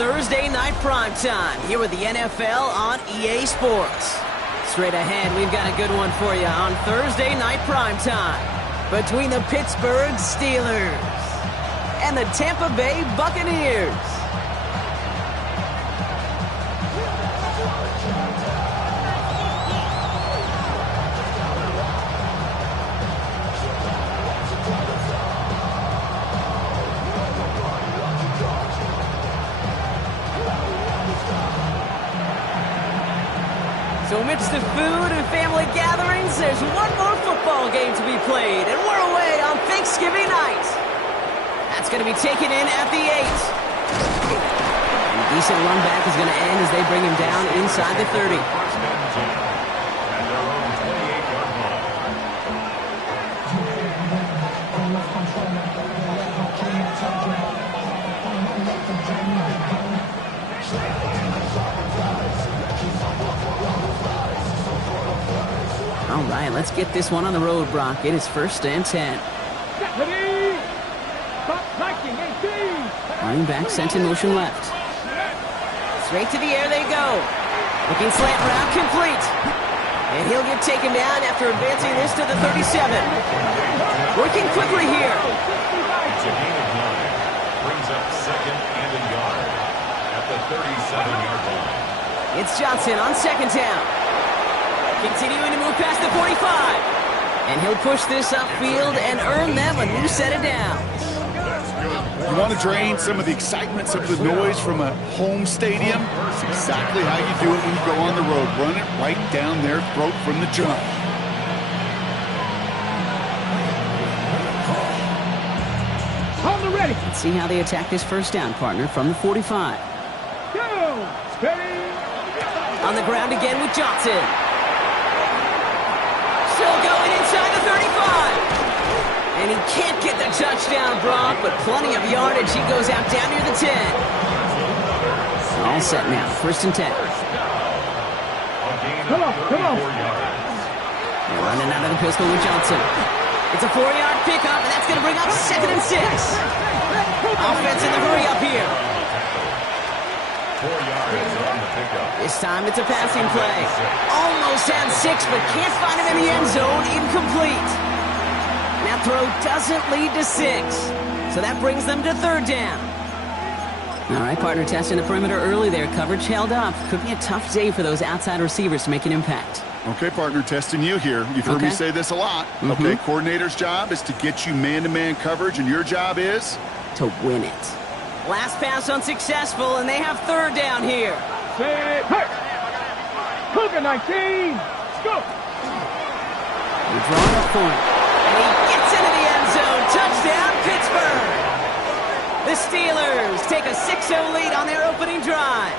Thursday night primetime here with the NFL on EA Sports. Straight ahead, we've got a good one for you on Thursday night primetime between the Pittsburgh Steelers and the Tampa Bay Buccaneers. So amidst the food and family gatherings, there's one more football game to be played, and we're away on Thanksgiving night. That's going to be taken in at the 8. And a decent run back is going to end as they bring him down inside the 30. All right, let's get this one on the road, Brock. It is 1st and 10. Running back sent in motion left. Straight to the air they go. Looking slant route complete. And he'll get taken down after advancing this to the 37. Working quickly here. It's a gain of 9. Brings up 2nd and a yard at the 37-yard line. It's Johnson on 2nd down. Continuing to move past the 45. And he'll push this upfield and earn them a new set of downs. You want to drain some of the excitement, some of the noise from a home stadium? It's exactly how you do it when you go on the road. Run it right down their throat from the jump. On the ready. Let's see how they attack this 1st down, partner, from the 45. Go! Steady! On the ground again with Johnson. Still going inside the 35. And he can't get the touchdown, Brock, but plenty of yardage. He goes out down near the 10. All set now. 1st and 10. Come on. They're running out of the pistol with Johnson. It's a 4-yard pickup, and that's going to bring up 2nd and 6. Offense in the hurry up here. 4 yards on the pickup. This time it's a passing play. Almost had 6, but can't find him in the end zone. Incomplete. That throw doesn't lead to 6. So that brings them to 3rd down. All right, partner, testing the perimeter early there. Coverage held up. Could be a tough day for those outside receivers to make an impact. Okay, partner, testing you here. You've heard me say this a lot. Okay, coordinator's job is to get you man-to-man coverage, and your job is? To win it. Last pass unsuccessful, and they have 3rd down here. Say, hey! Cougar 19! Go! We're drawing up for him. And he gets into the end zone. Touchdown, Pittsburgh. The Steelers take a 6-0 lead on their opening drive.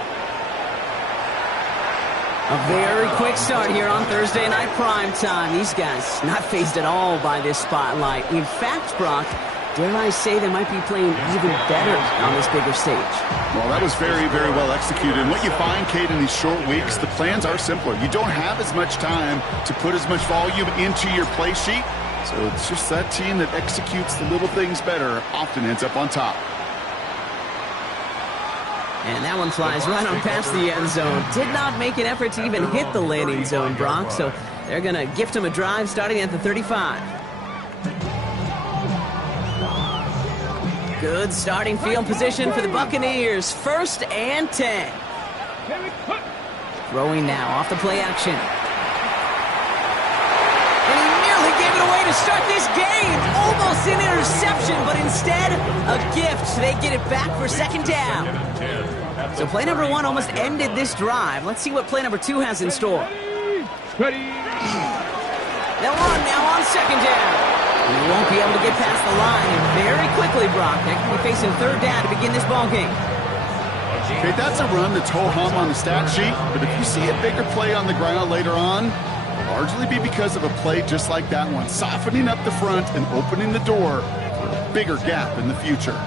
A very quick start here on Thursday night primetime. These guys not fazed at all by this spotlight. In fact, Brock, dare I say they might be playing even better on this bigger stage. Well, that was very, very well executed. And what you find, Kate, in these short weeks, the plans are simpler. You don't have as much time to put as much volume into your play sheet. So it's just that team that executes the little things better often ends up on top. And that one flies right on past the end zone. Did not make an effort to even hit the landing zone, Brock. So they're going to gift him a drive starting at the 35. Good starting field position for the Buccaneers. 1st and 10. Throwing now off the play action. And he nearly gave it away to start this game. Almost an interception, but instead a gift. They get it back for 2nd down. So play number 1 almost ended this drive. Let's see what play number 2 has in store. Ready! They'll run now on 2nd down. And he won't be able to get past the line. And very quickly, Brock, they're going to be facing 3rd down to begin this ball game. Okay, that's a run that's ho-hum on the stat sheet, but if you see a bigger play on the ground later on, it'll largely be because of a play just like that one, softening up the front and opening the door for a bigger gap in the future.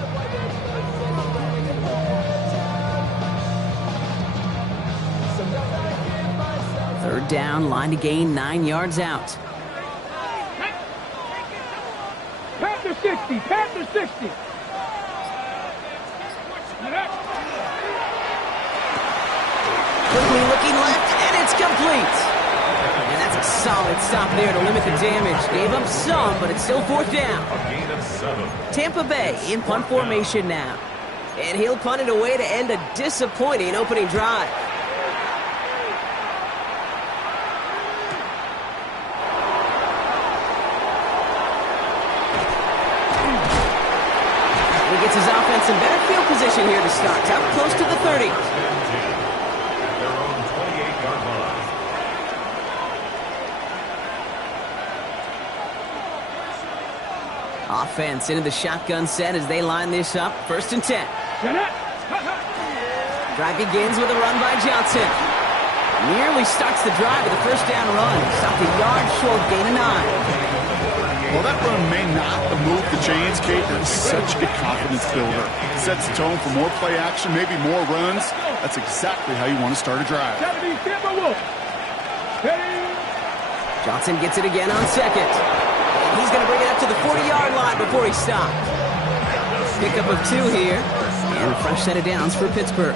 Third down, line to gain 9 yards out. Panther 60, Panther 60. Quickly looking left, and it's complete. And that's a solid stop there to limit the damage. Gave up some, but it's still fourth down. A gain of 7. Tampa Bay in punt formation now. And he'll punt it away to end a disappointing opening drive. He gets his offense in better field position here to start. Out close to the 30. At their own 28-yard line. Offense into the shotgun set as they line this up. 1st and 10. Drive begins with a run by Johnson. Nearly starts the drive with a first down run. Stopped a yard short, gain of 9. Well, that run may not have moved the chains, Kate. That's such a confidence builder. Sets the tone for more play action, maybe more runs. That's exactly how you want to start a drive. Johnson gets it again on 2nd. And he's going to bring it up to the 40-yard line before he stopped. Pickup of 2 here. And a fresh set of downs for Pittsburgh.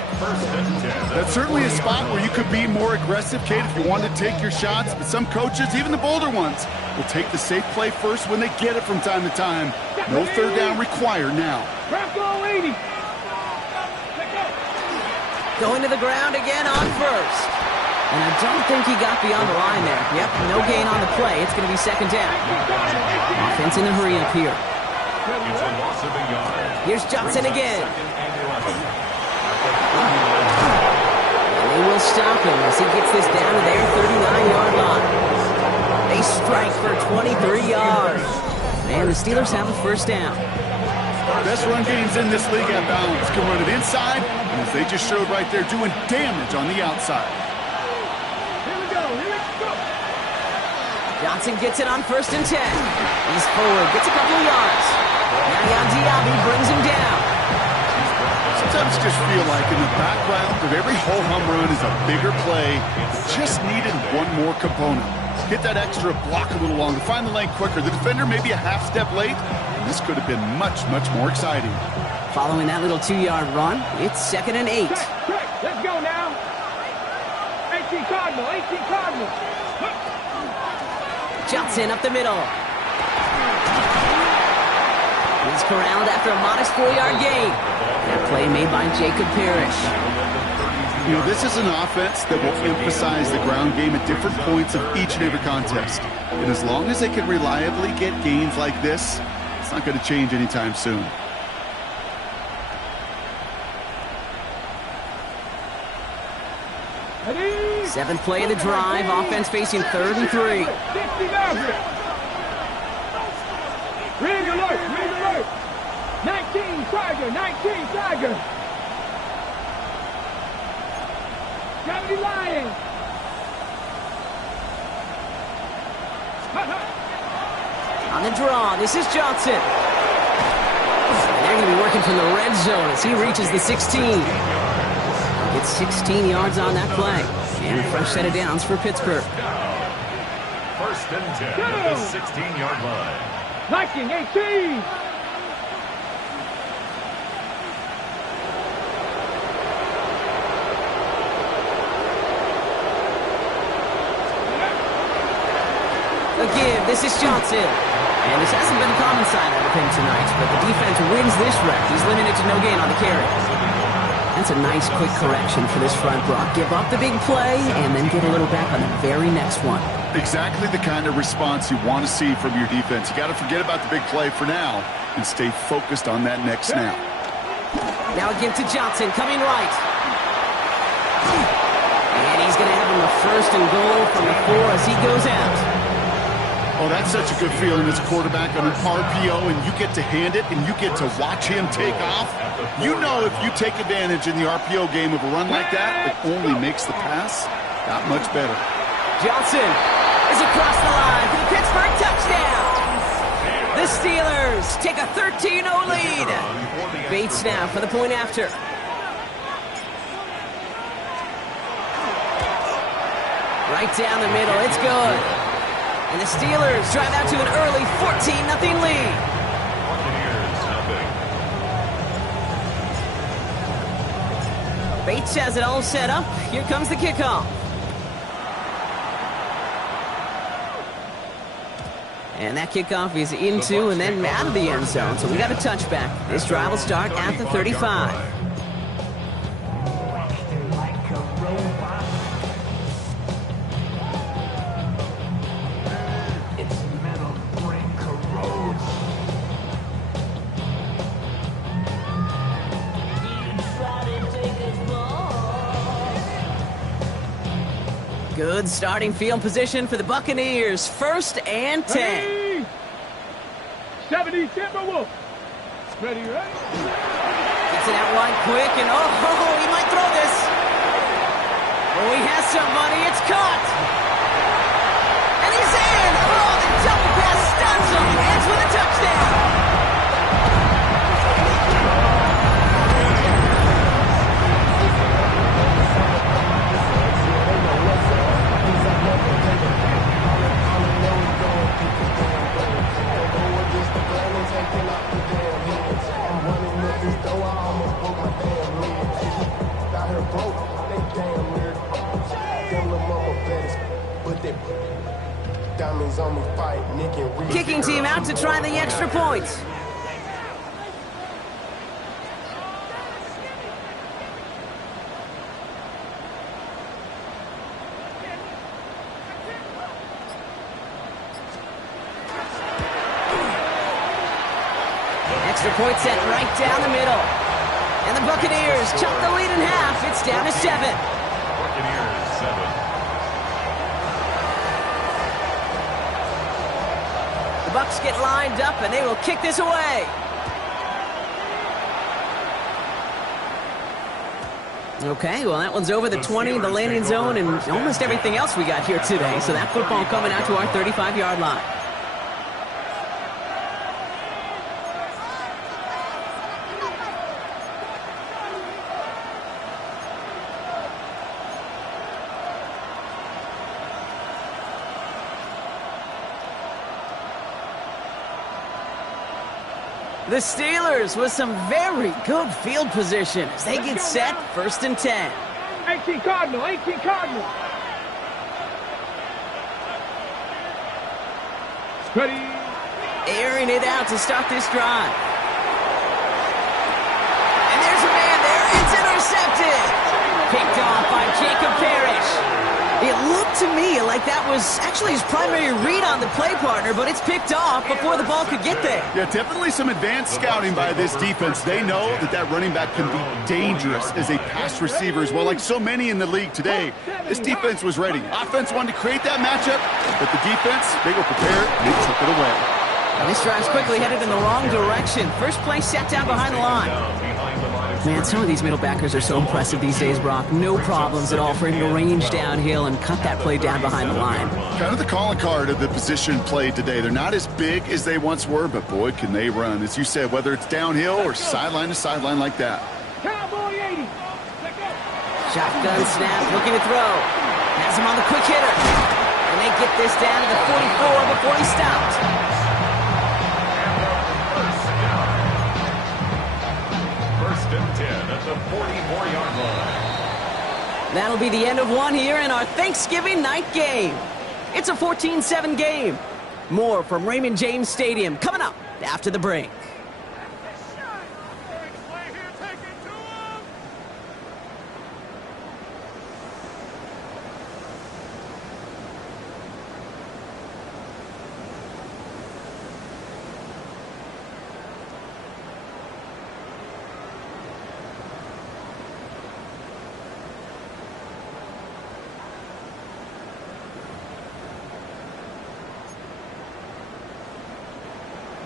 That's certainly a spot where you could be more aggressive, Kate, if you wanted to take your shots. But some coaches, even the bolder ones, will take the safe play first when they get it from time to time. No third down required now. Going to the ground again on 1st. And I don't think he got beyond the line there. Yep, no gain on the play. It's going to be 2nd down. Offense in the hurry up here. It's a loss of a yard. Here's Johnson again. And they will stop him as he gets this down to their 39-yard line. They strike for 23 yards. And the Steelers have a first down. Best run games in this league at balance. Can run it inside, and as they just showed right there, doing damage on the outside. Johnson gets it on 1st and 10. He's forward, gets a couple of yards. Now Diaby brings him down. Sometimes just feel like in the background of every ho-hum run is a bigger play. Just needed one more component. Hit that extra block a little longer. Find the lane quicker. The defender may be a half step late, and this could have been much, much more exciting. Following that little 2-yard run, it's 2nd and 8. Let's go now. 18 Cardinal, 18 Cardinal. Johnson up the middle. He's corralled after a modest 4-yard gain. That play made by Jacob Parrish. You know, this is an offense that will emphasize the ground game at different points of each and every contest. And as long as they can reliably get gains like this, it's not going to change anytime soon. Ready? 7th play of the drive. Offense facing 3rd and 3. Rig alert, rig alert. 19 Tiger, 19 Tiger. Gravity Lion. On the draw, this is Johnson. And they're going to be working from the red zone as he reaches the 16. Gets 16 yards on that play. And a fresh set of downs for Pittsburgh. 1st and 10 at the 16-yard line. Viking 18. A give, this is Johnson. And this hasn't been a common sign out of him tonight, but the defense wins this rep. He's limited to no gain on the carry. That's a nice quick correction for this front block. Give up the big play and then get a little back on the very next one. Exactly the kind of response you want to see from your defense. You got to forget about the big play for now and stay focused on that next snap. Now a give to Johnson, coming right. And he's going to have him a 1st and goal from the 4 as he goes out. Oh, that's such a good feeling as a quarterback on an RPO, and you get to hand it, and you get to watch him take off. You know if you take advantage in the RPO game of a run like that, it only makes the pass that much better. Johnson is across the line for the Pittsburgh touchdown. The Steelers take a 13-0 lead. Bates now for the point after. Right down the middle, it's good. And the Steelers drive out to an early 14-0 lead. Bates has it all set up. Here comes the kickoff. And that kickoff is into and then out of the end zone. So we got a touchback. This drive will start at the 35. Good starting field position for the Buccaneers. 1st and 10. 70 Timberwolves. Ready, ready? Gets it out wide quick, and he might throw this. Oh, he has somebody. It's caught. And he's in. Oh, the double pass stuns him. Ends with a touchdown. Kicking team out to try the extra points. Extra point set right down the middle. And the Buccaneers chop the lead in half. It's down to 7. Buccaneers 7. The Bucs get lined up, and they will kick this away. Okay, well, that one's over the 20, the landing zone, and almost everything else we got here today. So that football coming out to our 35-yard line. The Steelers with some very good field position as they get set. 1st and 10. 18 Cardinal, 18 Cardinal. Ready. Airing it out to start this drive. And there's a man there. It's intercepted. Picked off by Jacob Parrish. It looked to me like that was actually his primary read on the play partner, but it's picked off before the ball could get there. Yeah, definitely some advanced scouting by this defense. They know that running back can be dangerous as a pass receiver as well, like so many in the league today. This defense was ready. Offense wanted to create that matchup, but the defense, they were prepared, and they took it away. And this drive's quickly headed in the wrong direction. First play set down behind the line. Man, some of these middle backers are so impressive these days, Brock. No problems at all for him to range downhill and cut that play down behind the line. Kind of the calling card of the position played today. They're not as big as they once were, but boy, can they run. As you said, whether it's downhill or sideline to sideline like that. Cowboy 80. Shotgun snap, looking to throw. Has him on the quick hitter. And they get this down to the 44 before he stopped. At the 44-yard line. That'll be the end of one here in our Thanksgiving night game. It's a 14-7 game. More from Raymond James Stadium coming up after the break.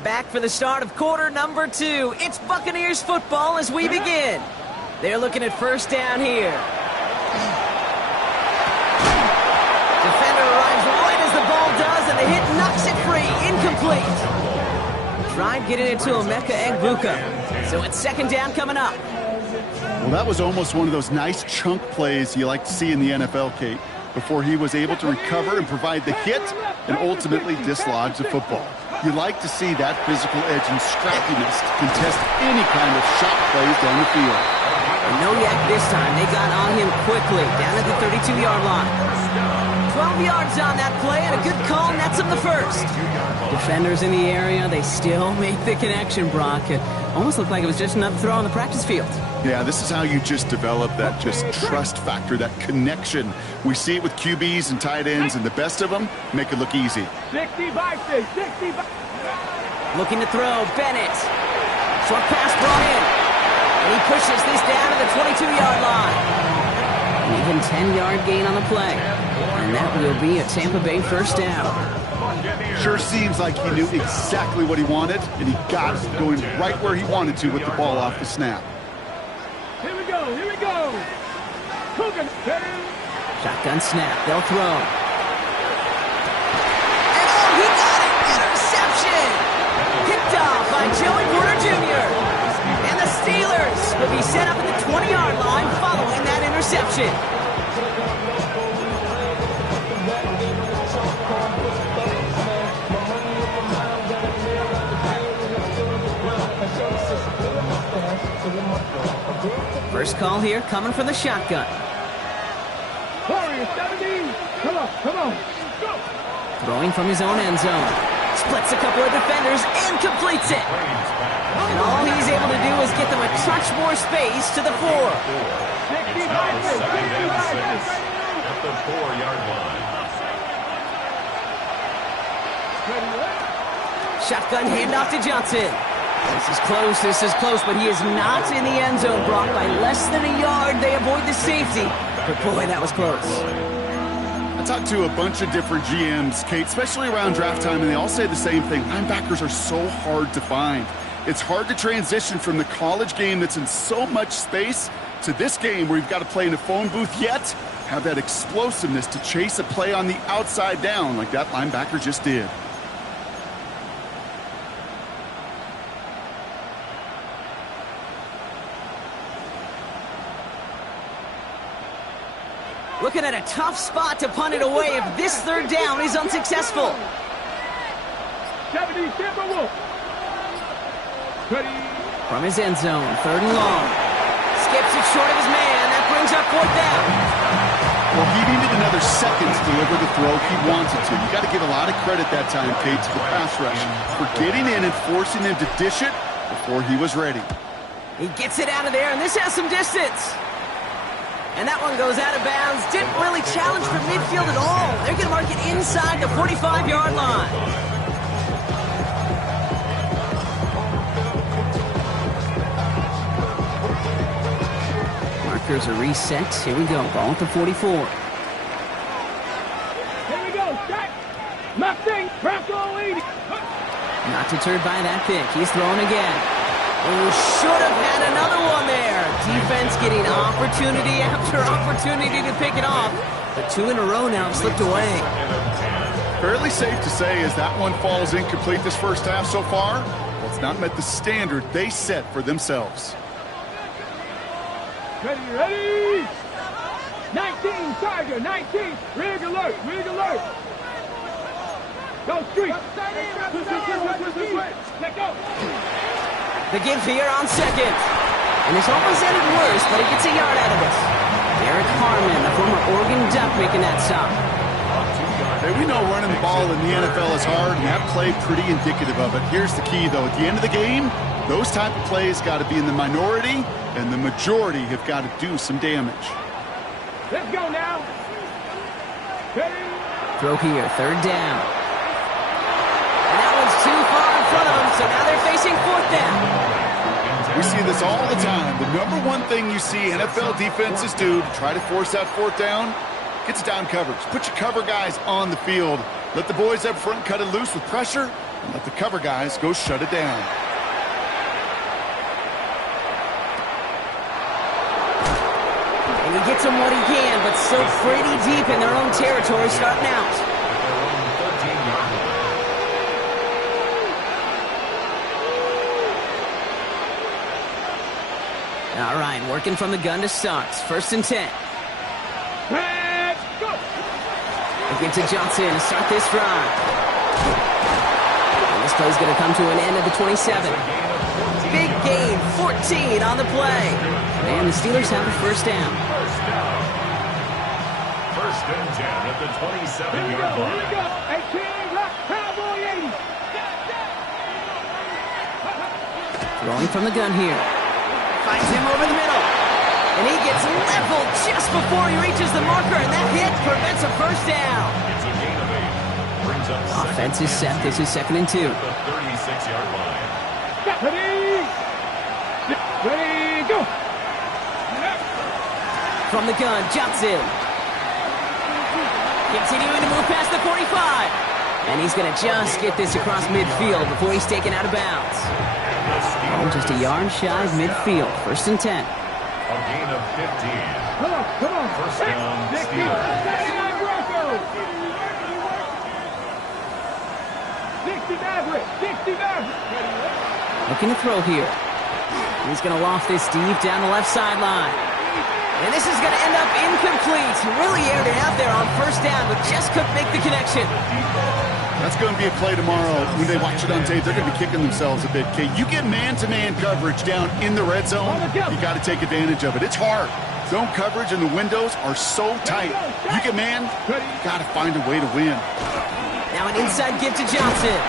Back for the start of quarter number 2. It's Buccaneers football as we begin. They're looking at first down here. Defender arrives right as the ball does, and the hit knocks it free. Incomplete. Tried getting it to Emeka Egbuka. So it's second down coming up. Well, that was almost one of those nice chunk plays you like to see in the NFL, Kate, before he was able to recover and provide the hit and ultimately dislodge the football. You like to see that physical edge and scrappiness to contest any kind of shot plays down the field. And no yak this time. They got on him quickly, down at the 32-yard line. 12 yards on that play, and a good call nets him the first. Defenders in the area, they still make the connection, Brock. It almost looked like it was just another throw on the practice field. Yeah, this is how you just develop that just trust factor, that connection. We see it with QBs and tight ends, and the best of them make it look easy. 65, 65. Looking to throw, Bennett. Short pass brought in. And he pushes this down to the 22-yard line. An even 10-yard gain on the play. And that will be a Tampa Bay first down. Sure seems like he knew exactly what he wanted, and he got it going right where he wanted to with the ball off the snap. Here we go, here we go. Cooking. Shotgun snap, they'll throw. And oh, he got it! Interception! Picked off by Joey Porter Jr. And the Steelers will be set up at the 20-yard line following that interception. First call here coming from the shotgun. Warrior 17. Come on, come on. Go. Throwing from his own end zone. Splits a couple of defenders and completes it. And all he's able to do is get them a touch more space to the 4. 65, 65. At the 4-yard line. Shotgun handoff to Johnson. This is close, but he is not in the end zone, Brock. By less than a yard, they avoid the safety. But boy, that was close. I talked to a bunch of different GMs, Kate, especially around draft time, and they all say the same thing. Linebackers are so hard to find. It's hard to transition from the college game that's in so much space to this game where you've got to play in a phone booth, yet have that explosiveness to chase a play on the outside down like that linebacker just did. Looking at a tough spot to punt it away if this third down is unsuccessful. 70, Timberwolf. Ready. From his end zone, 3rd and long. Skips it short of his man. That brings up 4th down. Well, he needed another second to deliver the throw he wanted to. You got to give a lot of credit that time, Kate, to the pass rush for getting in and forcing him to dish it before he was ready. He gets it out of there, and this has some distance. And that one goes out of bounds. Didn't really challenge for midfield at all. They're going to mark it inside the 45-yard line. Markers are reset. Here we go. Ball at the 44. Here we go. Shot. Nothing. Bronco leading. Not deterred by that pick. He's throwing again. Oh, should have had another one there. Defense getting opportunity after opportunity to pick it off. But 2 in a row now have slipped away. Fairly safe to say as that one falls incomplete this first half so far, well, it's not met the standard they set for themselves. Ready, ready. 19, Tiger, 19. Rig alert, rig alert. Go street. Let go. The give here on 2nd. And it's almost ended worse, but he gets a yard out of this. Derek Harmon, the former Oregon Duck, making that stop. Hey, we know running the ball in the NFL is hard, and that play pretty indicative of it. Here's the key, though. At the end of the game, those type of plays got to be in the minority, and the majority have got to do some damage. Let's go now. Ready. Throw here, 3rd down. And that one's too far in front of them, so now they're facing 4th down. We see this all the time. The number one thing you see NFL defenses do to try to force that 4th down, gets down coverage. Put your cover guys on the field. Let the boys up front cut it loose with pressure, and let the cover guys go shut it down. And he gets them what he can, but still pretty deep in their own territory starting out. All right, working from the gun to start. 1st and 10. Let's go. Again to Johnson to start this drive. And this play's going to come to an end at the 27. Big gain, 14 14 on the play. And the Steelers have a first down. First and 10 at the 27-yard line. Here we go. 18, rock, cowboy 80. Throwing from the gun here. Finds him over the middle. And he gets leveled just before he reaches the marker, and that hit prevents a first down. It's a gain of 8. Brings up Offense is set. This is 2nd and 2. at the 36-yard line. Ready? Ready, go. From the gun, Johnson. Continuing to move past the 45. And he's going to just get this across midfield before he's taken out of bounds. Oh, just a yard shy of midfield. 1st and 10. A gain of 15. Come on. First down, Steelers. 60 Maverick. Looking to throw here. He's going to loft this deep down the left sideline. And this is going to end up incomplete. Really aired it out there on first down, but just couldn't make the connection. That's going to be a play tomorrow. When they watch it on tape, they're going to be kicking themselves a bit. Okay, you get man-to-man coverage down in the red zone, you got to take advantage of it. It's hard. Zone coverage and the windows are so tight. You get man, you got to find a way to win. Now an inside give to Johnson.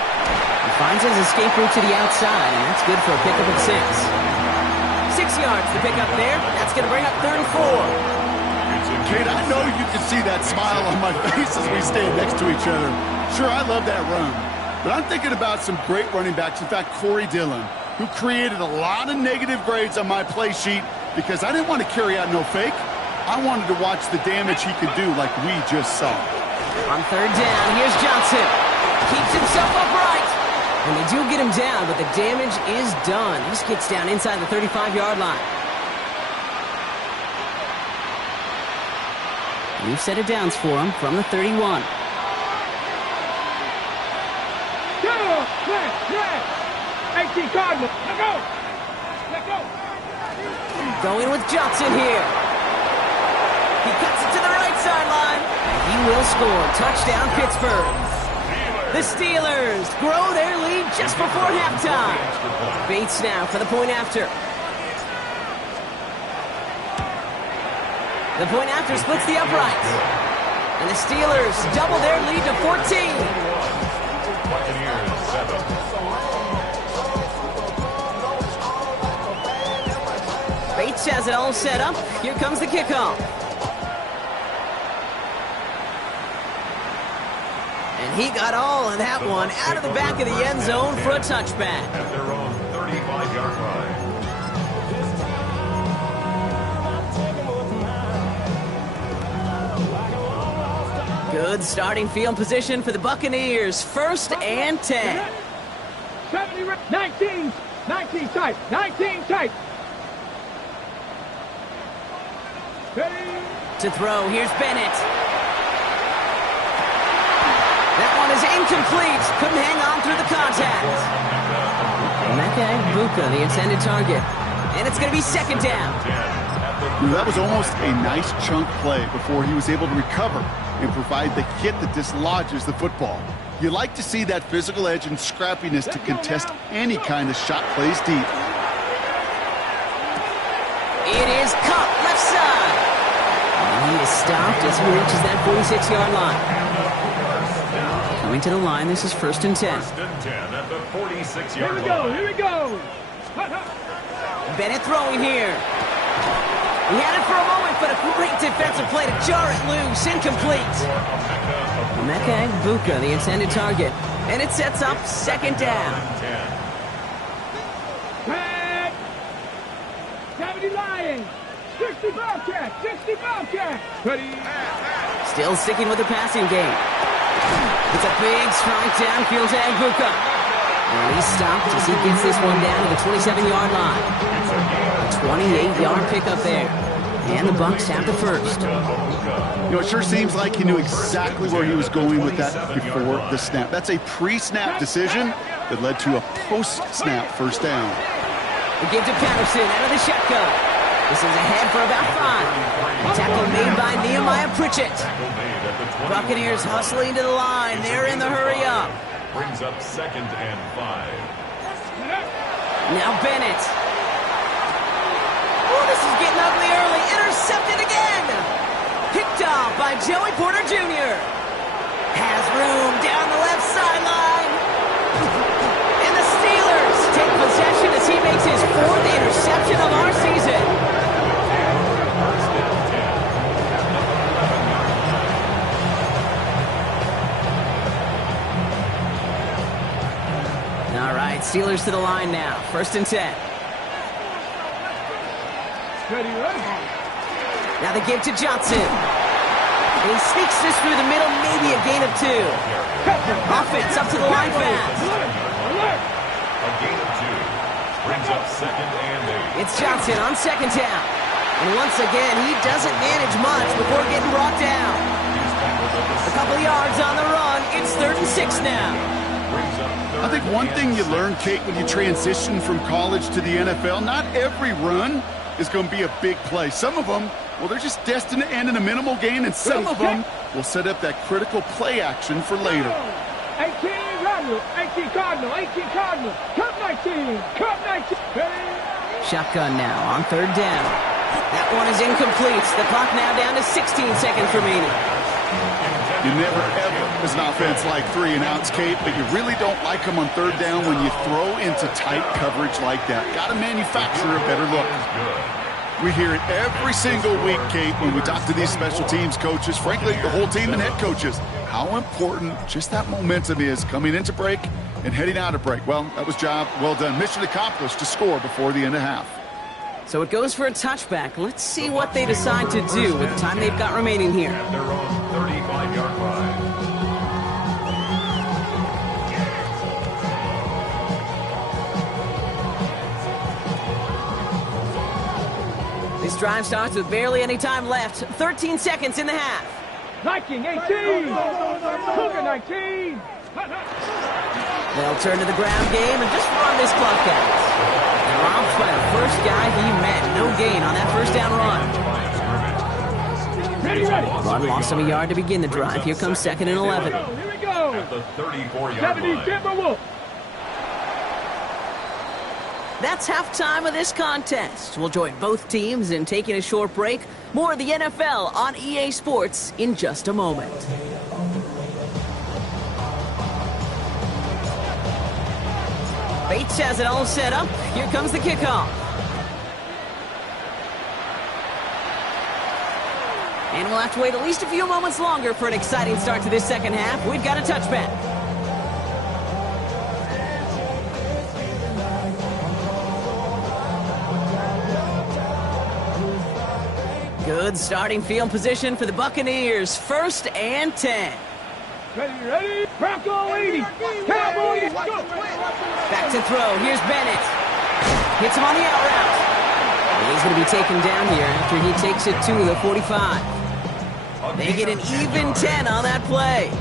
He finds his escape route to the outside, and that's good for a pickup of 6. 6 yards to pick up there. That's going to bring up 3rd and 4. Kate, I know you can see that smile on my face as we stand next to each other. Sure, I love that run. But I'm thinking about some great running backs. In fact, Corey Dillon, who created a lot of negative grades on my play sheet because I didn't want to carry out no fake. I wanted to watch the damage he could do like we just saw. On 3rd down, here's Johnson. Keeps himself upright. And they do get him down, but the damage is done. He just gets down inside the 35-yard line. New set of downs for him from the 31. Go! Red! 18 Cardinal. Let go! Going with Johnson here. He cuts it to the right sideline. He will score. Touchdown, Pittsburgh. The Steelers grow their lead just before halftime. Bates now for the point after. The point after splits the uprights. And the Steelers double their lead to 14. Buccaneers 7. Bates has it all set up. Here comes the kickoff. And he got all of that one out of the back of the end zone for a touchback. At their own 35-yard line. Good starting field position for the Buccaneers. 1st and 10. 19 tight. 19 tight. To throw, here's Bennett. That one is incomplete. Couldn't hang on through the contact. Emeka Egbuka, the intended target. And it's going to be 2nd down. That was almost a nice chunk play before he was able to recover and provide the hit that dislodges the football. You like to see that physical edge and scrappiness to contest any kind of shot plays deep. It is Cup, left side. And he is stopped as he reaches that 46-yard line. Coming to the line, this is 1st and 10. 1st and 10 at the 46-yard line. Here we go. Bennett throwing here. He had it for a moment, but a great defensive play to jar it loose. Incomplete. Emeka Egbuka, the intended target. And it sets up 2nd down. 70 Lions. 60 Bobcats. Ready. Still sticking with the passing game. It's a big strike downfield to Egbuka. And he's stopped as he gets this one down to the 27-yard line. A 28-yard pickup there. And the Bucs have the first. You know, it sure seems like he knew exactly where he was going with that before the snap. That's a pre-snap decision that led to a post-snap first down. The give to Patterson out of the shotgun. This is ahead for about 5. Tackle made by Nehemiah Pritchett. Buccaneers hustling to the line. They're in the hurry up. Brings up 2nd and 5. Now Bennett. getting ugly early. Intercepted again. Picked off by Joey Porter Jr. Has room down the left sideline. And the Steelers take possession as he makes his 4th interception of our season. All right, Steelers to the line now. 1st and 10. Now they give to Johnson. He sneaks this through the middle, maybe a gain of 2. Offense up to the line fast. A gain of 2 brings up 2nd and 8. It's Johnson on 2nd down. And once again, he doesn't manage much before getting brought down. A couple yards on the run. It's 3rd and 6 now. I think one thing you learn, Kate, when you transition from college to the NFL, not every run is going to be a big play. Some of them, well, they're just destined to end in a minimal gain, and some of them will set up that critical play action for later. 18 Cardinal, 18 Cardinal, 18 Cardinal, Cup 19, Cup 19. Shotgun now on 3rd down. That one is incomplete. The clock now down to 16 seconds remaining. You never, ever, as an offense, like 3 and outs, Kate, but you really don't like them on 3rd down when you throw into tight coverage like that. Got to manufacture a better look. We hear it every single week, Kate, when we talk to these special teams coaches, frankly, the whole team and head coaches, how important just that momentum is coming into break and heading out of break. Well, that was job well done. Mission accomplished to score before the end of half. So it goes for a touchback. Let's see what they decide to do with the time they've got remaining here. At their own 35-yard line. This drive starts with barely any time left. 13 seconds in the half. 19, 18, Cougar 19. They'll turn to the ground game and just run this clock out. Dropped by the first guy he met. No gain on that 1st down run. Ready. Run lost him a yard to begin the drive. Here comes 2nd and 11. Here we go. At the 34-yard 70 line. Timberwolves. That's halftime of this contest. We'll join both teams in taking a short break. More of the NFL on EA Sports in just a moment. Bates has it all set up. Here comes the kickoff. And we'll have to wait at least a few moments longer for an exciting start to this 2nd half. We've got a touchback. Good starting field position for the Buccaneers. 1st and 10. Ready. Bronco 80. Cowboys. Back to throw. Here's Bennett. Hits him on the out route. He's going to be taken down here after he takes it to the 45. They get an even 10 on that play.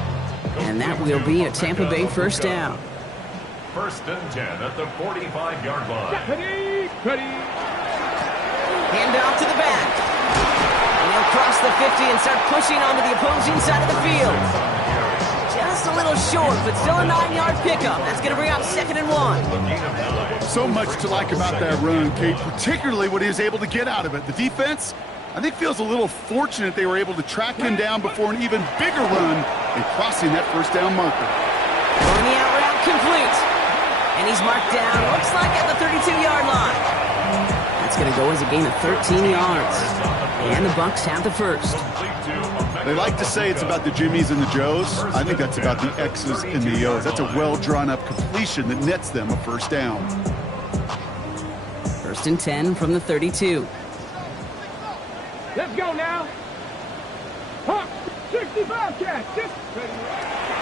And that will be a Tampa Bay 1st down. 1st and 10 at the 45-yard line. Ready. Hand off to the back. And he'll cross the 50 and start pushing onto the opposing side of the field. Just a little short, but still a 9-yard pickup. That's going to bring up 2nd and 1. So much to like about that run, Kate, particularly what he was able to get out of it. The defense, I think, feels a little fortunate they were able to track him down before an even bigger run and crossing that 1st down marker. Going the out route complete. And he's marked down, looks like at the 32-yard line. That's going to go as a gain of 13 yards. And the Bucs have the 1st. They like to say it's about the Jimmies and the Joes. I think that's about the X's and the O's. That's a well-drawn-up completion that nets them a 1st down. 1st and 10 from the 32. Let's go now. Hawk 65 catch.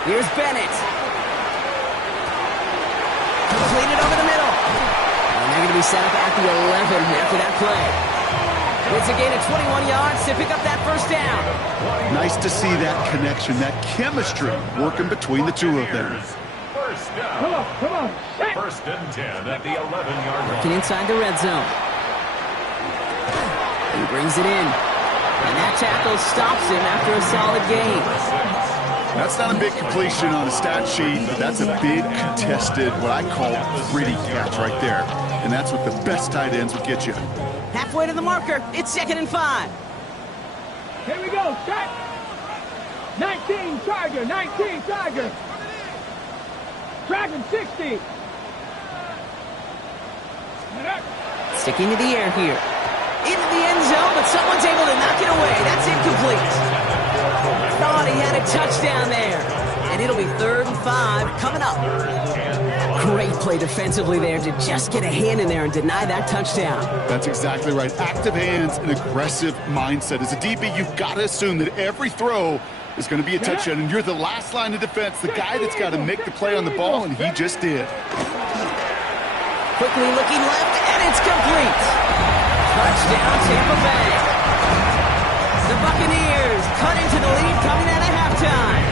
Here's Bennett. Completed over the middle. And they're going to be set up at the 11 after that play. It's a gain of 21 yards to pick up that 1st down. Nice to see that connection, that chemistry working between the two of them. Come on. 1st and 10 at the 11-yard line. Working inside the red zone. He brings it in. And that tackle stops him after a solid gain. That's not a big completion on the stat sheet, but that's a big contested, what I call gritty catch right there. And that's what the best tight ends would get you. Halfway to the marker. It's 2nd and 5. Here we go. Set. 19 Tiger. 19 Tiger. Dragon 60. Sticking to the air here. Into the end zone, but someone's able to knock it away. That's incomplete. Thought he had a touchdown there. And it'll be 3rd and 5 coming up. Great play defensively there to just get a hand in there and deny that touchdown. That's exactly right. Active hands and aggressive mindset. As a DB, you've got to assume that every throw is going to be a touchdown, and you're the last line of defense, the guy that's got to make the play on the ball, and he just did. Quickly looking left, and it's complete. Touchdown, Tampa Bay. The Buccaneers cut into the lead coming out of halftime.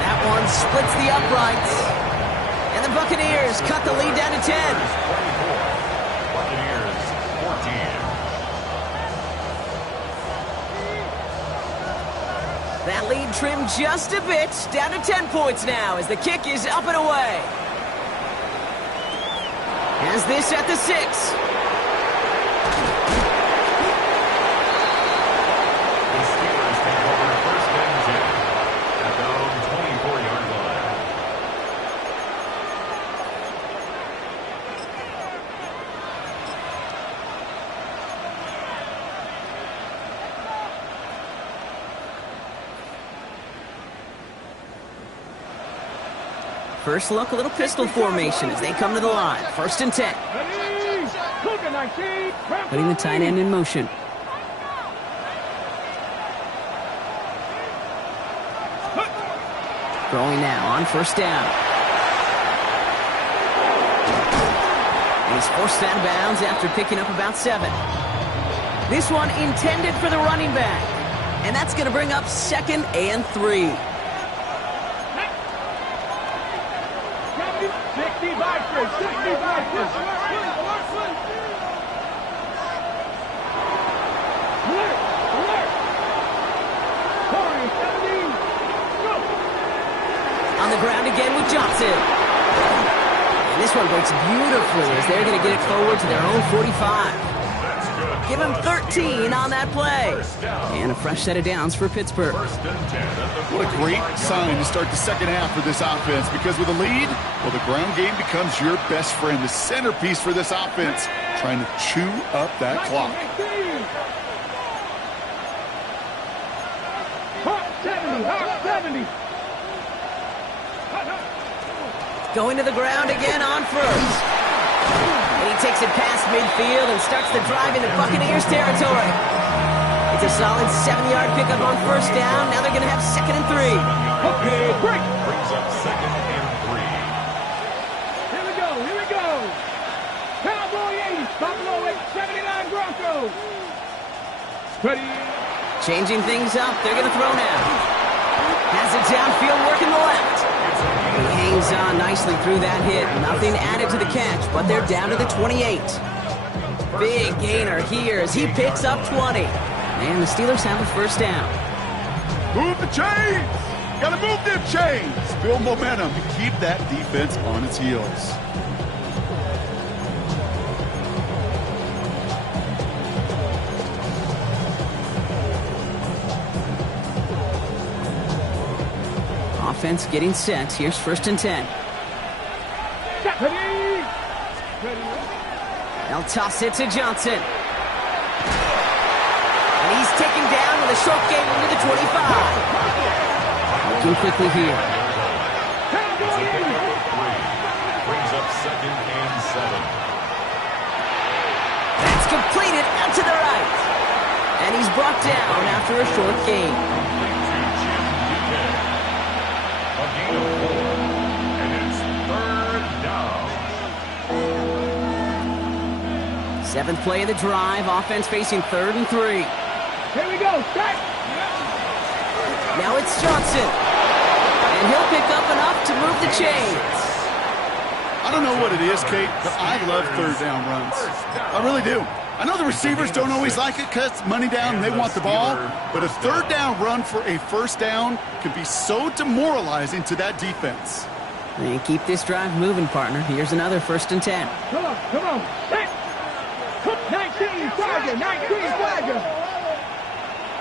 That one splits the uprights. And the Buccaneers cut the lead down to 10. Buccaneers 14. That lead trimmed just a bit, down to 10 points now as the kick is up and away. Has this at the 6. The Steelers take over 1st and 10 at their own 24-yard line. First look, a little pistol formation as they come to the line. 1st and 10. Putting the tight end in motion. Throwing now on 1st down. And he's forced out of bounds after picking up about 7. This one intended for the running back. And that's going to bring up 2nd and 3. 60 Vipers. 60 Vipers. Alert. Alert. Corey, 70. Go. On the ground again with Johnson. And this one breaks beautifully as they're going to get it forward to their own 45. Give him 13 on that play. And a fresh set of downs for Pittsburgh. What a great sign to start the second half for this offense, because with a lead, well, the ground game becomes your best friend, the centerpiece for this offense, trying to chew up that clock. 70. Going to the ground again on 1st. And he takes it past midfield and starts the drive into Buccaneers territory. It's a solid 7-yard pickup on 1st down. Now they're going to have 2nd and 3. Okay, break. Brings up 2nd and 3. Here we go. Cowboy 80, Buffalo 879 Broncos. Ready. Changing things up. They're going to throw now. Has it downfield, working the left. He hangs on nicely through that hit. Nothing added to the catch, but they're down to the 28. Big gainer here as he picks up 20. And the Steelers have a 1st down. Move the chains! Gotta move them chains! Build momentum and keep that defense on its heels. Offense getting set. Here's 1st and 10. Ready. They'll toss it to Johnson. And he's taken down with a short gain into the 25. Looking quickly here. Brings up 2nd and 7. That's completed out to the right. And he's brought down after a short gain. A gain of 4, and it's 3rd down. 7th play of the drive. Offense facing 3rd and 3. Here we go. Set. Now it's Johnson. And he'll pick up enough to move the chains. I don't know what it is, Kate, but I love 3rd down runs. I really do. I know the receivers don't always like it because it's money down and they want the ball, but a 3rd down run for a 1st down can be so demoralizing to that defense. And keep this drive moving, partner. Here's another 1st and 10. Come on, come on. Set. 19, Tiger, 19, Tiger.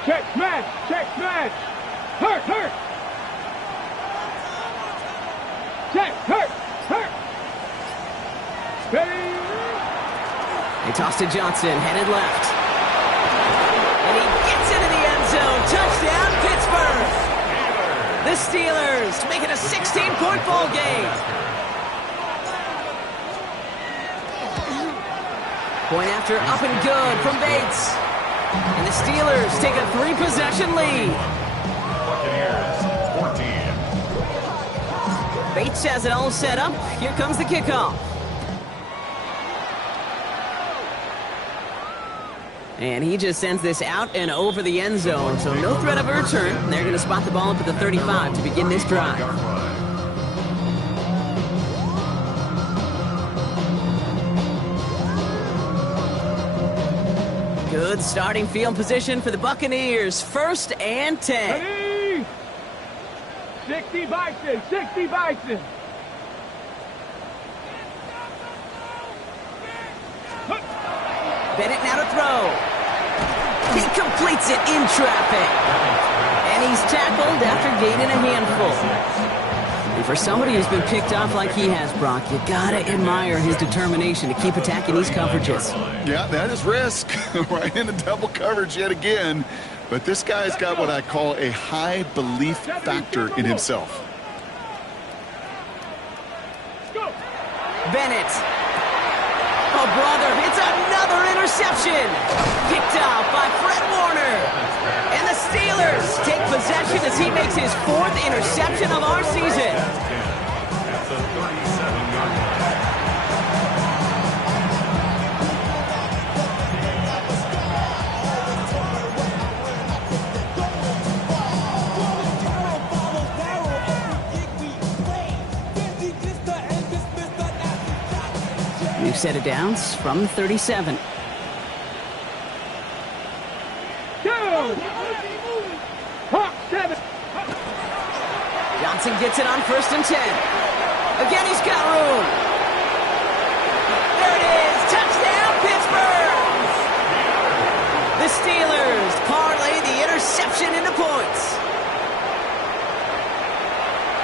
Check smash, check smash. Hurt, hurt. Check, hurt, hurt. Ready. They toss to Johnson, headed left. And he gets into the end zone. Touchdown, Pittsburgh. The Steelers make it a 16-point ball game. Point after up and good from Bates. And the Steelers take a 3-possession lead. Buccaneers, 14. Bates has it all set up. Here comes the kickoff. And he just sends this out and over the end zone, so no threat of a return. They're going to spot the ball up at the 35 to begin this drive. Good starting field position for the Buccaneers. 1st and 10. Ready. 60 Bison, 60 Bison. Bennett now to throw. He completes it in traffic. And he's tackled after gaining a handful. And for somebody who's been picked off like he has, Brock, you gotta admire his determination to keep attacking these coverages. Yeah, that is risk. Right into double coverage yet again. But this guy's got what I call a high belief factor in himself. Bennett. Oh, brother, it's another interception. Picked off by Fred Warner. And the Steelers take possession as he makes his 4th interception of our season. At the 37-yard line. We've set it down from 37. Johnson gets it on 1st and 10. Again, he's got room. There it is. Touchdown, Pittsburgh. The Steelers parlay the interception into points.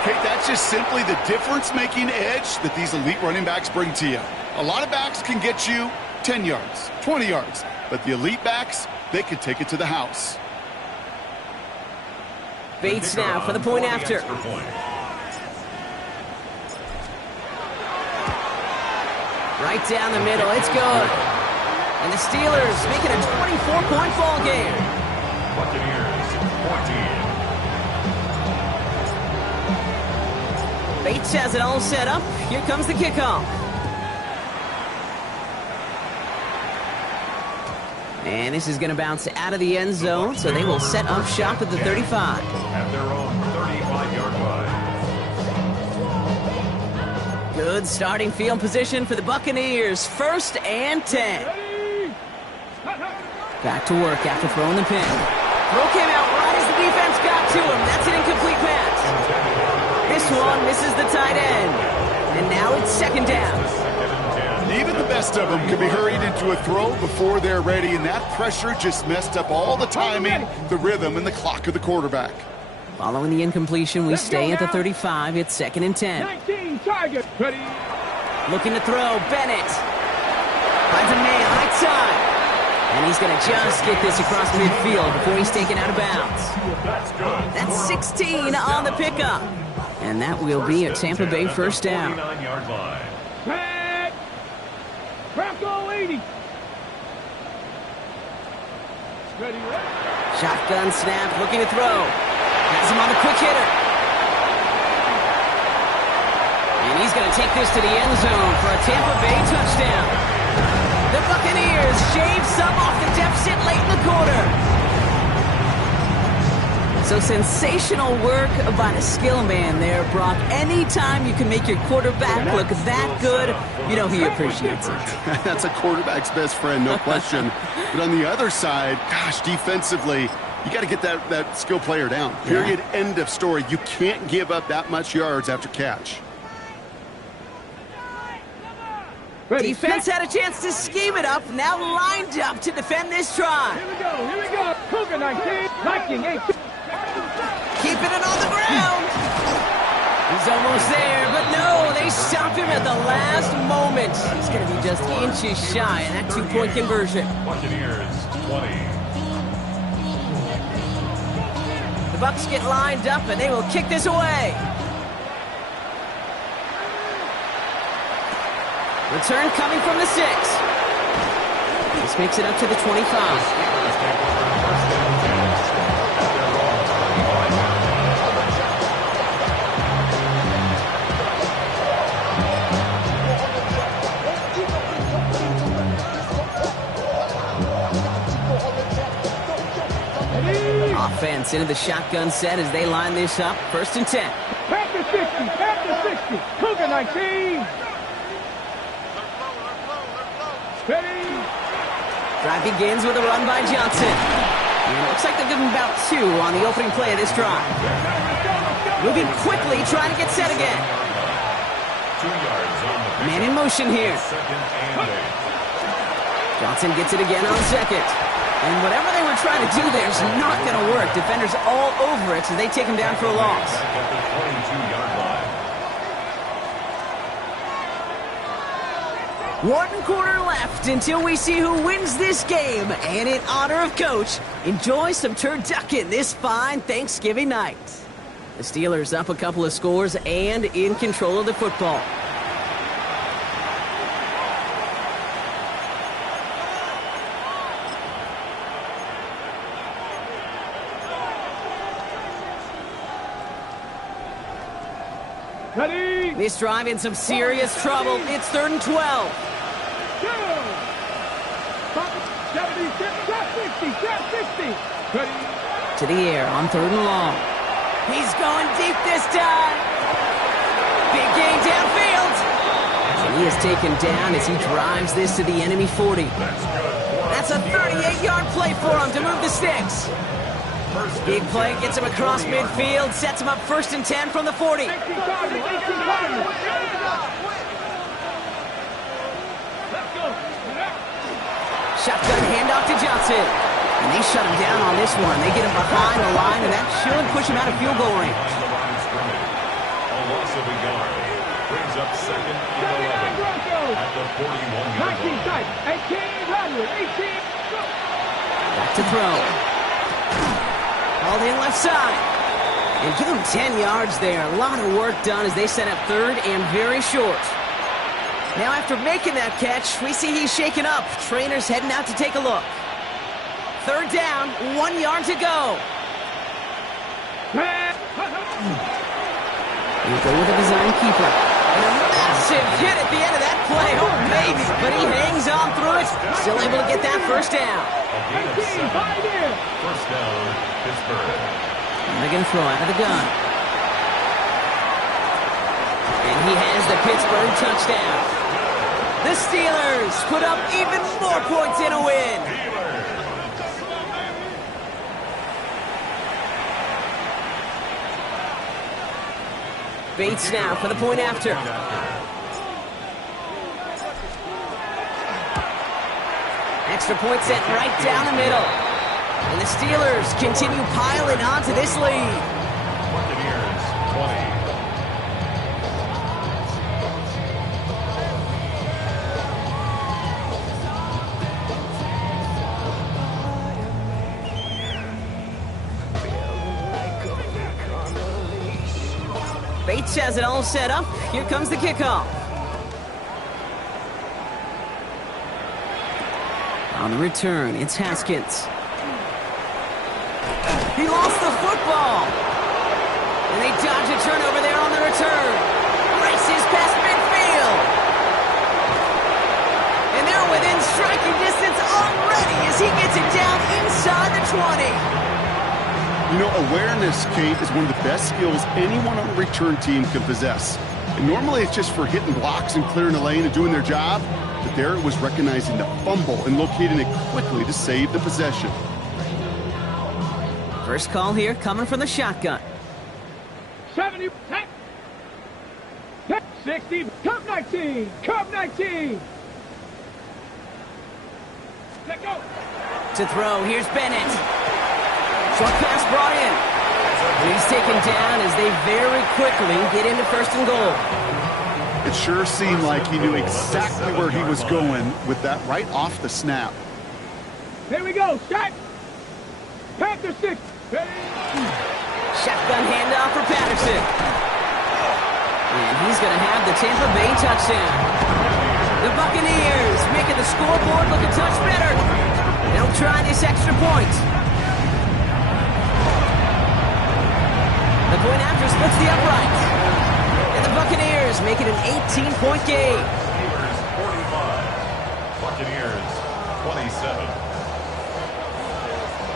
Okay, that's just simply the difference-making edge that these elite running backs bring to you. A lot of backs can get you 10 yards, 20 yards, but the elite backs, they could take it to the house. Bates now for the point after. Right down the middle, it's good. And the Steelers make it a 24-point ball game. Buccaneers, 14. Bates has it all set up. Here comes the kickoff. And this is going to bounce out of the end zone, so they will set up shop at the 35. At their own 35-yard line. Good starting field position for the Buccaneers. 1st and 10. Back to work after throwing the pin. Throw came out right as the defense got to him. That's an incomplete pass. This one misses the tight end. And now it's 2nd down. Even the best of them can be hurried into a throw before they're ready, and that pressure just messed up all the timing, the rhythm, and the clock of the quarterback. Following the incompletion, we stay at the 35. It's 2nd and 10. 19 Tiger. Ready. Looking to throw, Bennett. Finds a man right side. And he's going to just get this across midfield before he's taken out of bounds. That's 16 on the pickup. And that will be a Tampa Bay 1st down. 49-yard line. Back. Bronco 80. Ready, ready. Shotgun snap, looking to throw. Has him on the quick hitter. And he's going to take this to the end zone for a Tampa Bay touchdown. The Buccaneers shave some off the deficit late in the quarter. So sensational work by the skill man there, Brock. Anytime you can make your quarterback look that good, you know he appreciates it. That's a quarterback's best friend, no question. But on the other side, gosh, defensively, you got to get that skill player down. Period. End of story. You can't give up that much yards after catch. Ready, Defense set. had a chance to scheme it up, now lined up to defend this try. Here we go. Cougar 19, Viking 18. Keeping it on the ground. He's almost there, but no, they stopped him at the last moment. He's going to be just inches shy of that 2-point conversion. Buccaneers 20. The Bucs get lined up, and they will kick this away. Return coming from the 6. This makes it up to the 25. Offense into the shotgun set as they line this up. 1st and 10. Panther 60, Cougar 19. Ready. Drive begins with a run by Johnson. And it looks like they'll give him about 2 on the opening play of this drive. Moving quickly, trying to get set again. 2 yards on the Man in motion here. 2nd and 8. Johnson gets it again on 2nd. And whatever they were trying to do there is not going to work. Defenders all over it, so they take him down for a loss. At the 22-yard line. 1 quarter left until we see who wins this game. And in honor of Coach, enjoy some turducken this fine Thanksgiving night. The Steelers up a couple of scores and in control of the football. Ready. This drive in some serious trouble. It's 3rd and 12. Go. 76, 60. Ready. To the air on 3rd and long. He's going deep this time. Big gain downfield. And he is taken down as he drives this to the enemy 40. That's a 38-yard play for him to move the sticks. Big play gets him across midfield, sets him up 1st and 10 from the 40. 18 Let's go. Shotgun handoff to Johnson. And they shut him down on this one. They get him behind the line, and that should push him out of field goal range. Behind the line of scrimmage. A loss of a yard. Brings up 2nd and 11. At the 41-yard 19 line. tight. 18 Rodwood. 18. Go. Back to throw. Hauled in left side. And give him 10 yards there. A lot of work done as they set up 3rd and very short. Now after making that catch, we see he's shaken up. Trainers heading out to take a look. 3rd down, 1 yard to go. You go with a design keeper. And a massive hit at the end of that play. Oh, maybe. But he hangs on through it. Still able to get that 1st down. A gain of 7. 1st down, Pittsburgh. And they're going to throw out of the gun. And he has the Pittsburgh touchdown. The Steelers put up even more points in a win. Bates now for the point after. Extra point set right down the middle. And the Steelers continue piling onto this lead. Buccaneers 20. Bates has it all set up. Here comes the kickoff. On the return, it's Haskins. He lost the football. And they dodge a turnover there on the return. Races past midfield. And they're within striking distance already as he gets it down inside the 20. You know, awareness, Kate, is one of the best skills anyone on a return team can possess. And normally it's just for hitting blocks and clearing the lane and doing their job. But there it was recognizing the fumble and locating it quickly to save the possession. First call here coming from the shotgun. 70, 60, Cub 19, Cub 19. To throw, here's Bennett. Short pass brought in. And he's taken down as they very quickly get into first and goal. It sure seemed like he knew exactly where he was going with that right off the snap. Here we go, shot. Patterson. Shotgun handoff for Patterson. And he's going to have the Tampa Bay touchdown. The Buccaneers making the scoreboard look a touch better. They'll try this extra point. The point after splits the upright. And the Buccaneers make it an 18-point game. Steelers 45, Buccaneers 27.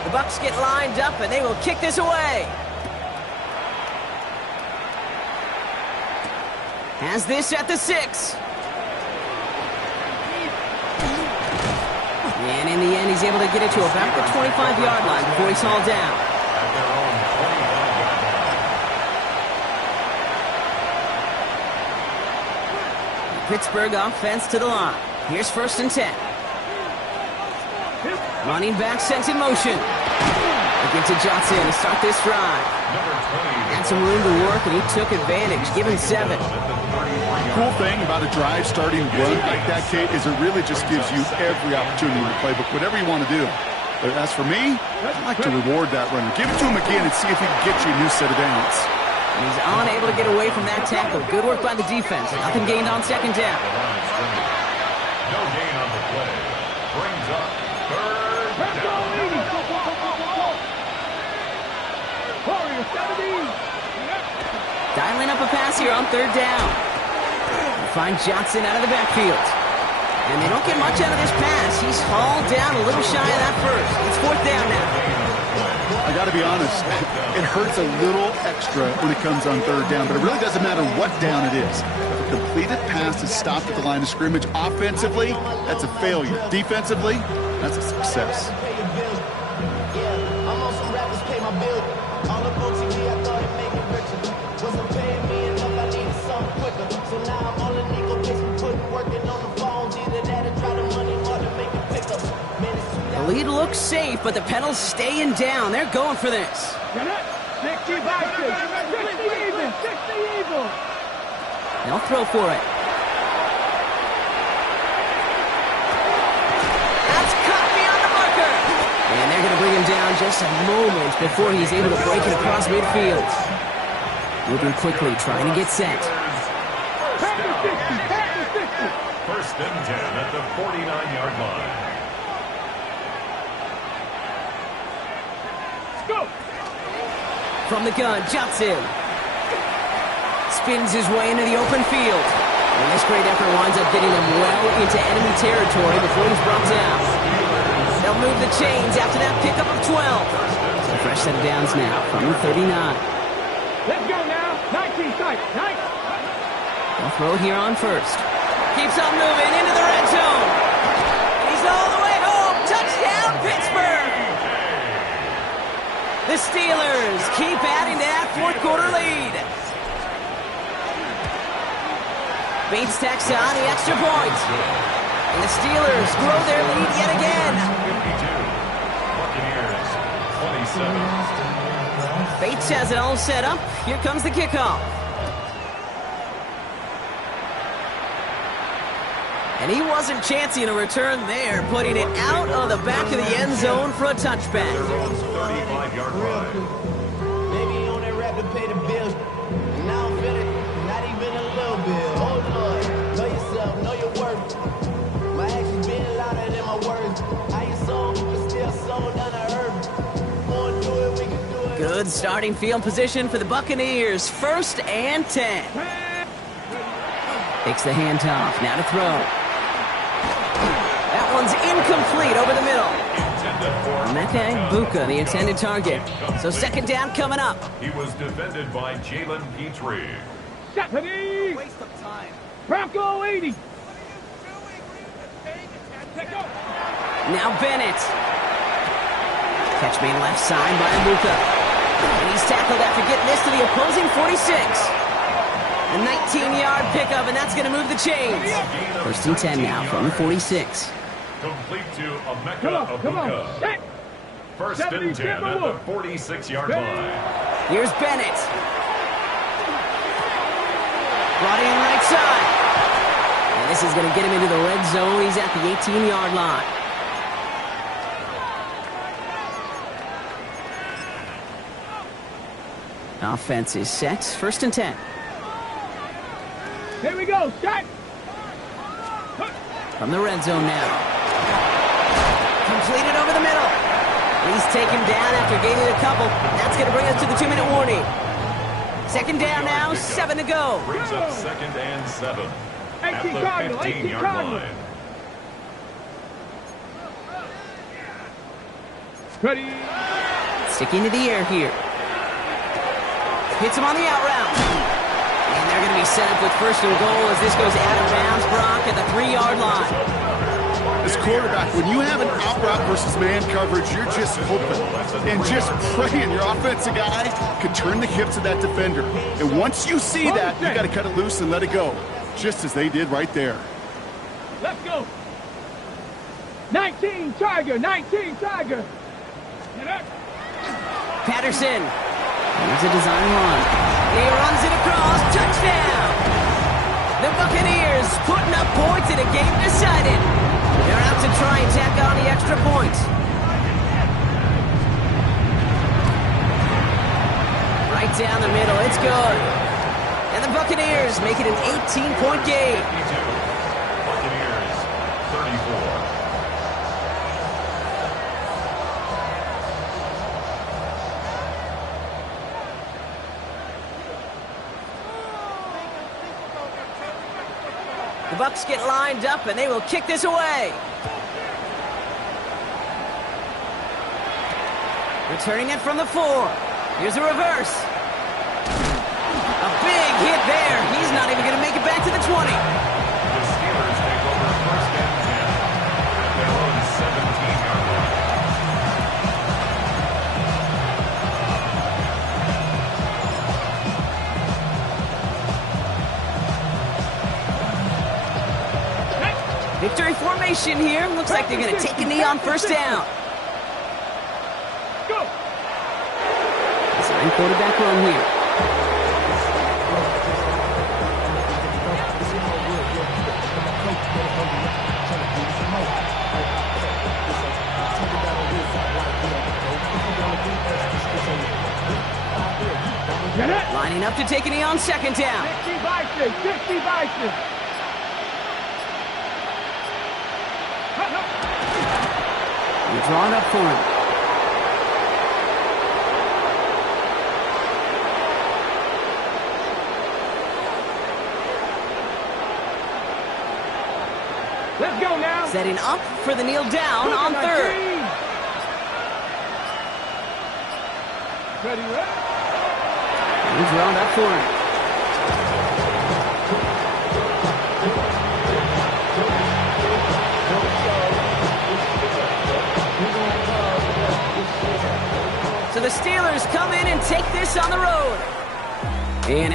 The Bucs get lined up and they will kick this away. Has this at the 6. And in the end, he's able to get it to about the 25-yard line before he's hauled down. At their own 25-yard line. Pittsburgh offense to the line. Here's first and 10. Running back sent in motion. Looking to Johnson to start this drive. Had some room to work, and he took advantage, giving 7. Cool thing about a drive starting run like that, Kate, is it really just gives you every opportunity in the playbook, whatever you want to do. But as for me, I like to reward that runner. Give it to him again and see if he can get you a new set of downs. And he's unable to get away from that tackle. Good work by the defense. Nothing gained on second down. No gain on the play. Brings up third down. Dialing up a pass here on third down. Find Johnson out of the backfield. And they don't get much out of this pass. He's hauled down a little shy of that first. It's fourth down now. I got to be honest, it hurts a little extra when it comes on third down, but it really doesn't matter what down it is. If a completed pass is stopped at the line of scrimmage, offensively, that's a failure. Defensively, that's a success. The lead looks safe, but the pedals staying down. They're going for this. 60 even. They'll throw for it. That's caught beyond the marker. And they're going to bring him down just a moment before he's able to break it across midfield. Moving quickly, trying to get set. First and 10 at the 49-yard line. From the gun, Johnson spins his way into the open field. And this great effort winds up getting him well into enemy territory before he's brought down. They'll move the chains after that pickup of 12. So a fresh set of downs now from the 39. Let's go now. 19 sight. They'll throw here on first. Keeps on moving into the red zone. He's all the way home. Touchdown, Pittsburgh! The Steelers keep adding to that fourth quarter lead. Bates tacks on the extra point. And the Steelers grow their lead yet again. 52, Buccaneers 27. Bates has it all set up. Here comes the kickoff. And he wasn't chancing a return there, putting it out of the back of the end zone for a touchback. 35-yard line. Maybe you only rap to pay the bills. And now I'm feeling not even a little bit. Oh Lord, know yourself, know your worth. My actions being louder than my words. I ain't sold, but still sold on the earth. Wanna do it, we can do it. Good starting field position for the Buccaneers. First and 10. Takes the handoff. Now to throw. That one's incomplete over the middle. Meke Buka, the intended target. So second down coming up. He was defended by Jalen Petrie. Stephanie. Waste of time. Bronco 80. Now Bennett. Catch made left side by Buka. And he's tackled after getting this to the opposing 46. A 19-yard pickup, and that's going to move the chains. First and 10 now from the 46. Complete to Emeka Come on. Abuka. Set. First and 10 at the 46-yard line. Here's Bennett. Brought in right side. And this is going to get him into the red zone. He's at the 18-yard line. Offense is set. First and 10. Here we go. Set. From the red zone now. Completed over the middle. He's taken down after gaining a couple. That's going to bring us to the 2-minute warning. Second down now, 7 to go. Brings up second and 7 at the 15-yard line. Ready. Sticking to the air here. Hits him on the out route. And they're going to be set up with first and goal as this goes out of bounds. Brock at the 3-yard line. As quarterback, when you have an out route versus man coverage, you're just hoping and just praying your offensive guy could turn the hips of that defender. And once you see that, you got to cut it loose and let it go, just as they did right there. Let's go. 19 Tiger. Patterson. Here's a design run. He runs it across. Touchdown. The Buccaneers putting up points in a game decided. They're out to try and tack on the extra point. Right down the middle. It's good. And the Buccaneers make it an 18-point game. Buccaneers 34. The Bucs get lined up, and they will kick this away. Returning it from the 4. Here's a reverse. A big hit there. He's not even going to make it back to the 20. The Steelers take over first and 10 at their own 17-yard line. Victory formation here. Looks like they're going to take a knee on first down. Go. Design quarterback run here. Lining up to take a knee on second down. 60 Bison. He's drawn up for him. Let's go now. Setting up for the kneel down on third. Ready. He's drawn up for him. So the Steelers come in and take this on the road. And